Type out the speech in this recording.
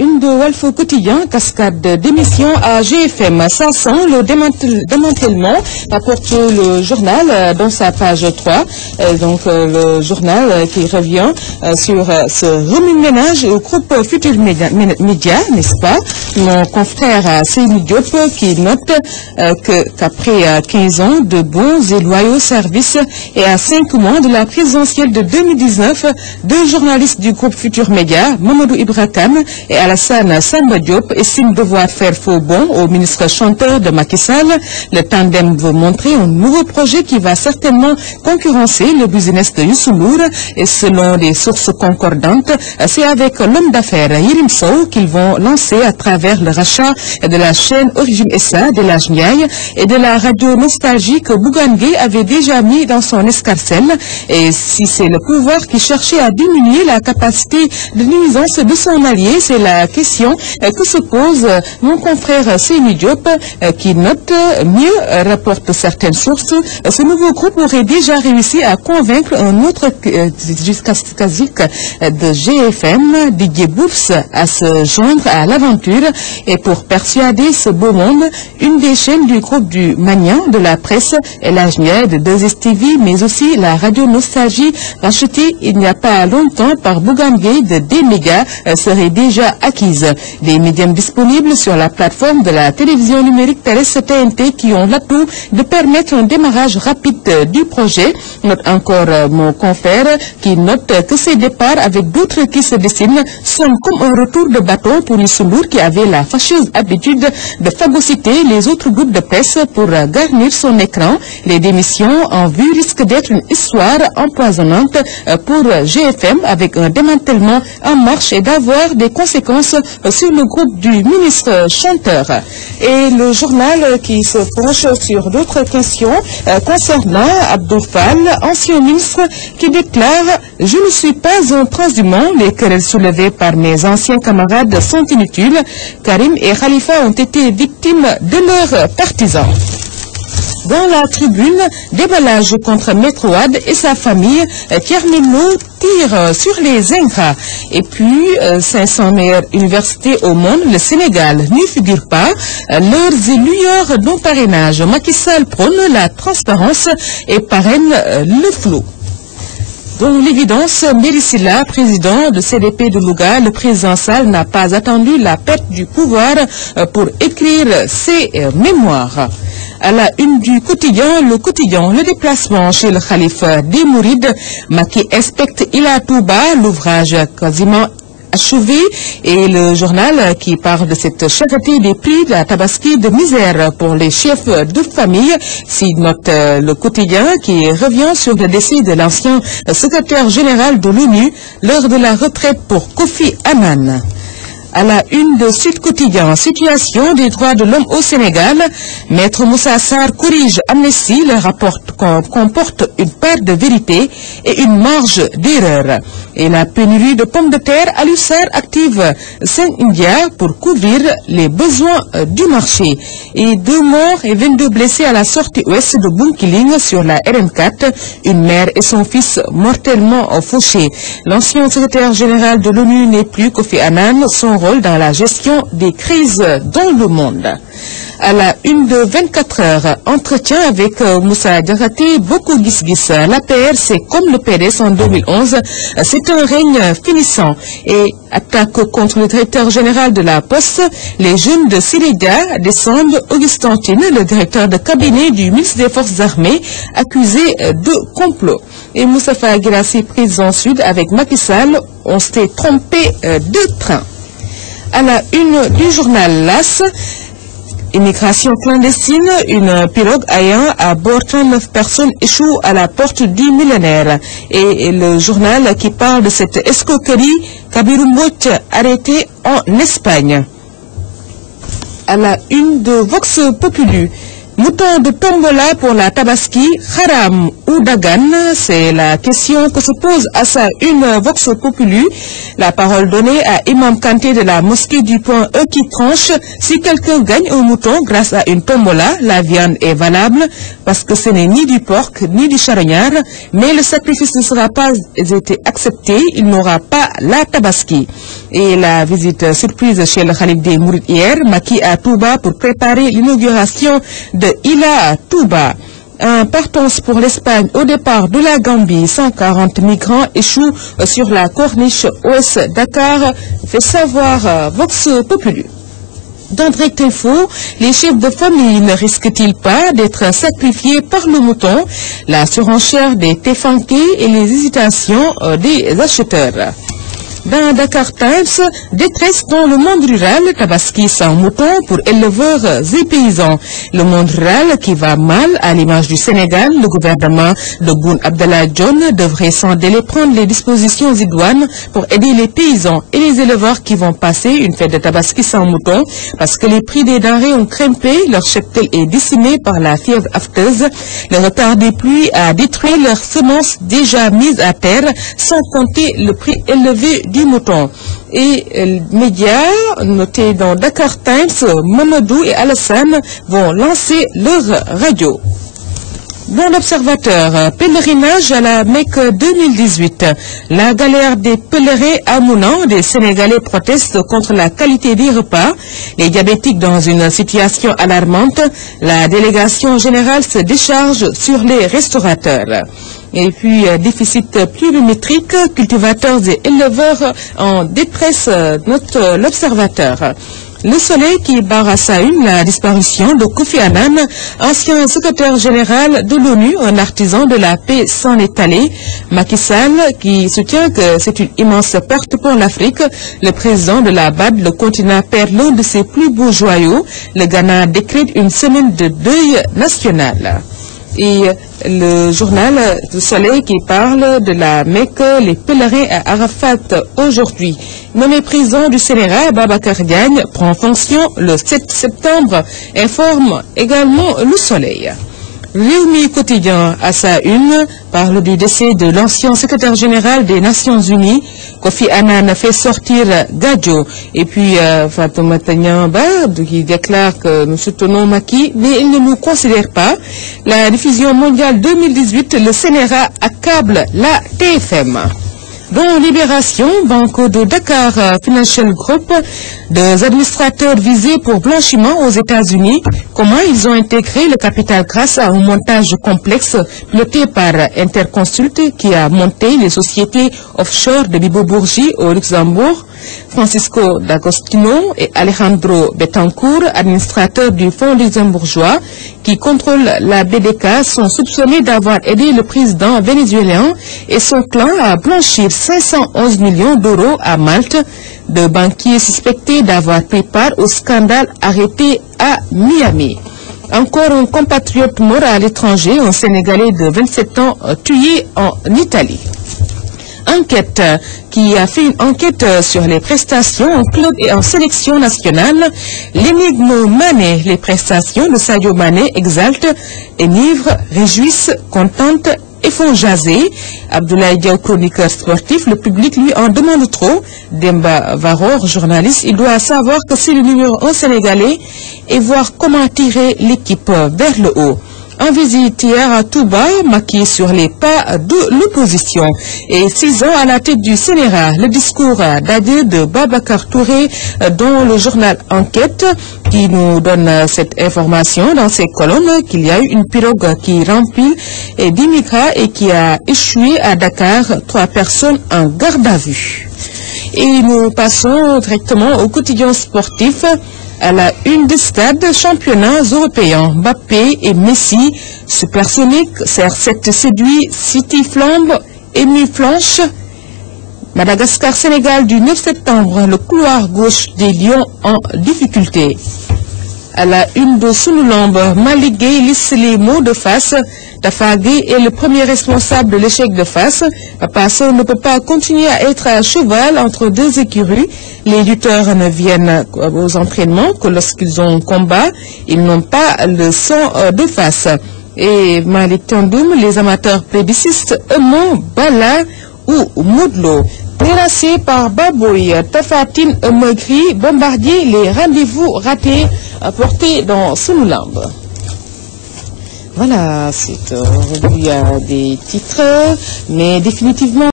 Une de Walf Quotidien, cascade d'émissions à GFM. Ça sent le démantèlement, apporte le journal dans sa page 3. Donc le journal qui revient sur ce remue-ménage au groupe Futur Média, n'est-ce pas? Mon confrère Seyni Diop qui note qu'après 15 ans de bons et loyaux services et à 5 mois de la présidentielle de 2019, deux journalistes du groupe Futur Média, Mamadou Ibra Kane et Alassane Samba Diop, estiment devoir faire faux bond au ministre chanteur de Macky Sall. Le tandem veut montrer un nouveau projet qui va certainement concurrencer le business de Youssou Ndour. Et selon des sources concordantes, c'est avec l'homme d'affaires Yerim Sow qu'ils vont lancer à travers le rachat de la chaîne Origine SA de l'Aj Ndiaye et de la radio Nostalgie que Bougane Gueye avait déjà mis dans son escarcelle. Et si c'est le pouvoir qui cherchait à diminuer la capacité de nuisance de son allié, c'est la question que se pose mon confrère Seyni Diop qui note mieux, rapporte certaines sources. Ce nouveau groupe aurait déjà réussi à convaincre un autre casique de GFM, Didier Boufs, à se joindre à l'aventure. Et pour persuader ce beau monde, une des chaînes du groupe du Magnan de la presse est l'Aj Ndiaye de 2STV, mais aussi la radio Nostalgie, rachetée il n'y a pas longtemps par Bougane Gueye de D-Méga, serait déjà acquise. Des médiums disponibles sur la plateforme de la télévision numérique terrestre TNT qui ont l'atout de permettre un démarrage rapide du projet. Note encore mon confrère qui note que ces départs avec d'autres qui se dessinent sont comme un retour de bâton pour Youssou Ndour qui avait la fâcheuse habitude de phagocyter les autres groupes de presse pour garnir son écran. Les démissions en vue risquent d'être une histoire empoisonnante pour GFM avec un démantèlement en marche et d'avoir des conséquences sur le groupe du ministre chanteur. Et le journal qui se penche sur d'autres questions concernant Abdou Fall, ancien ministre, qui déclare « Je ne suis pas un transhumant, les querelles soulevées par mes anciens camarades sont inutiles. Karim et Khalifa ont été victimes de leurs partisans. » Dans la tribune, déballage contre Maître Wade et sa famille, Kermelo tire sur les ingrats. Et puis, 500 meilleures universités au monde, le Sénégal n'y figure pas. Leurs et lueurs non parrainage. Macky Sall prône la transparence et parraine le flou. Dans l'évidence, Mérissila, président de CDP de Louga, le président Sall n'a pas attendu la perte du pouvoir pour écrire ses mémoires. À la une du quotidien, le déplacement chez le khalife des Mourides, Macky inspecte Ila Touba, l'ouvrage quasiment achevé, et le journal qui parle de cette cherté des prix de la tabaski de misère pour les chefs de famille. Si note le quotidien qui revient sur le décès de l'ancien secrétaire général de l'ONU lors de la retraite pour Kofi Annan. À la une de Sud Quotidien, situation des droits de l'homme au Sénégal, Maître Moussa Sarr corrige Amnesty, le rapport comporte une part de vérité et une marge d'erreur. Et la pénurie de pommes de terre, Aliou Sarr active Saint-India pour couvrir les besoins du marché. Et 2 morts et 22 blessés à la sortie ouest de Bunkiling sur la RN4, une mère et son fils mortellement fauchés. L'ancien secrétaire général de l'ONU n'est plus Kofi Annan, son rôle dans la gestion des crises dans le monde. À la une de 24 heures, entretien avec Moussa Diakhaté, beaucoup gis-gis. L'APR, c'est comme le PDS en 2011, c'est un règne finissant. Et attaque contre le directeur général de la Poste, les jeunes de Sirida descendent Augustin Tine, le directeur de cabinet du ministre des Forces armées, accusé de complot. Et Moustapha Guirassy, président Sud, avec Macky Sall, on s'était trompé de train. À la une du journal LAS, immigration clandestine, une pirogue ayant à bord 39 personnes échoue à la porte du millénaire. Et le journal qui parle de cette escroquerie, Kabirou Mbodj arrêté en Espagne. À la une de Vox Populi, mouton de tombola pour la tabaski, haram ou Dagan? C'est la question que se pose à sa une Vox Populi. La parole donnée à Imam Kanté de la mosquée du Point E qui tranche. Si quelqu'un gagne un mouton grâce à une tombola, la viande est valable parce que ce n'est ni du porc ni du charognard, mais le sacrifice ne sera pas été accepté, il n'aura pas la tabaski. Et la visite surprise chez le Khalif des Mourides hier, Macky à Touba pour préparer l'inauguration de Ila Touba. En partance pour l'Espagne au départ de la Gambie, 140 migrants échouent sur la corniche ouest Dakar, fait savoir Vox Populi. Dans Direct Info, les chefs de famille ne risquent-ils pas d'être sacrifiés par le mouton? La surenchère des Tefanké et les hésitations des acheteurs. Dans Dakar Times, détresse dans le monde rural, tabaski sans mouton pour éleveurs et paysans. Le monde rural qui va mal, à l'image du Sénégal, le gouvernement de Boun Abdallah Dionne devrait sans délai prendre les dispositions idoines pour aider les paysans et les éleveurs qui vont passer une fête de tabaski sans mouton parce que les prix des denrées ont grimpé, leur cheptel est décimé par la fièvre afteuse, le retard des pluies a détruit leurs semences déjà mises à terre, sans compter le prix élevé du mouton. Et médias notés dans Dakar Times, Mamadou et Alassane vont lancer leur radio. Dans l'Observateur, pèlerinage à la Mecque 2018. La galère des pèlerins à Mounan, des Sénégalais protestent contre la qualité des repas. Les diabétiques dans une situation alarmante. La délégation générale se décharge sur les restaurateurs. Et puis, déficit pluviométrique, cultivateurs et éleveurs en détresse, note l'Observateur. Le Soleil qui barre à sa une la disparition de Kofi Annan, ancien secrétaire général de l'ONU, un artisan de la paix s'en est allé. Macky Sall qui soutient que c'est une immense perte pour l'Afrique. Le président de la BAD, le continent perd l'un de ses plus beaux joyaux. Le Ghana décrète une semaine de deuil national. Et le journal du Soleil qui parle de la Mecque, les pèlerins à Arafat aujourd'hui. Nommé président du Sénégal, Babacar Diagne prend fonction le 7 septembre, informe également le Soleil. Réumi Quotidien à sa une parle du décès de l'ancien secrétaire général des Nations Unies. Kofi Annan fait sortir Gadjo. Et puis Fatoumata Nyamba qui déclare que nous soutenons Macky, mais il ne nous considère pas. La diffusion mondiale 2018, le Sénégal accable la TFM. Dans Libération, Banque de Dakar Financial Group, des administrateurs visés pour blanchiment aux États-Unis, comment ils ont intégré le capital grâce à un montage complexe piloté par Interconsult qui a monté les sociétés offshore de Bibo Bourgi au Luxembourg. Francisco D'Agostino et Alejandro Betancourt, administrateurs du fonds luxembourgeois qui contrôle la BDK, sont soupçonnés d'avoir aidé le président vénézuélien et son clan à blanchir 511 millions d'euros à Malte. De banquiers suspectés d'avoir pris part au scandale arrêté à Miami. Encore un compatriote mort à l'étranger, un Sénégalais de 27 ans tué en Italie. Enquête qui a fait une enquête sur les prestations en club et en sélection nationale. L'énigme Mané, les prestations de Sadio Mané exaltent, énivrent, réjouissent, contentent et font jaser. Abdoulaye Diaw, chroniqueur sportif, le public lui en demande trop. Demba Varor, journaliste, il doit savoir que c'est le numéro 1 sénégalais et voir comment tirer l'équipe vers le haut. En visite hier à Touba, Macky sur les pas de l'opposition. Et 6 ans à la tête du Sénégal, le discours d'adieu de Babacar Touré dans le journal Enquête qui nous donne cette information dans ses colonnes qu'il y a eu une pirogue qui remplit d'immigrants et qui a échoué à Dakar, 3 personnes en garde à vue. Et nous passons directement au quotidien sportif. À la une des stades championnats européens, Mbappé et Messi, supersonique, CR7 séduit, City flambe, Emu flanche. Madagascar-Sénégal du 9 septembre, le couloir gauche des Lions en difficulté. À la une de Sunulambe, Malick Gueye lisse les mots de face. Tafa Gueye est le premier responsable de l'échec de face. Papa Sow ne peut pas continuer à être à cheval entre deux écuries. Les lutteurs ne viennent aux entraînements que lorsqu'ils ont combat. Ils n'ont pas le sang de face. et Malick Thiandoum, les amateurs plébiscistes Eumeu, Balla ou Modou Lô. Terrassé par Baboy, Tapha Tine, Eumeu Gris, Bombardier, les rendez-vous ratés apportés dans Sunu Lamb. Voilà, c'est des titres, mais définitivement